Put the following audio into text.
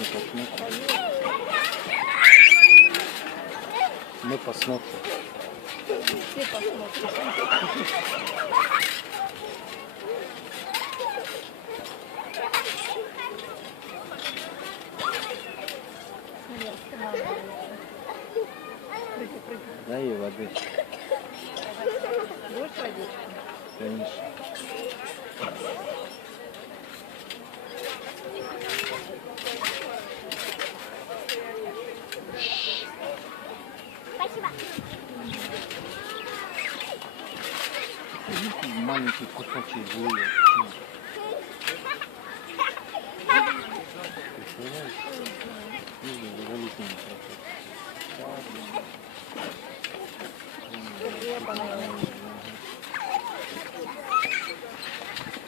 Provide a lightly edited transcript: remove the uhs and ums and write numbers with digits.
Мы посмотрим. Мы посмотрим. Все посмотрят. Дай ей воды. Будешь водичку? Конечно. Спасибо. Маленький кусочек жуя.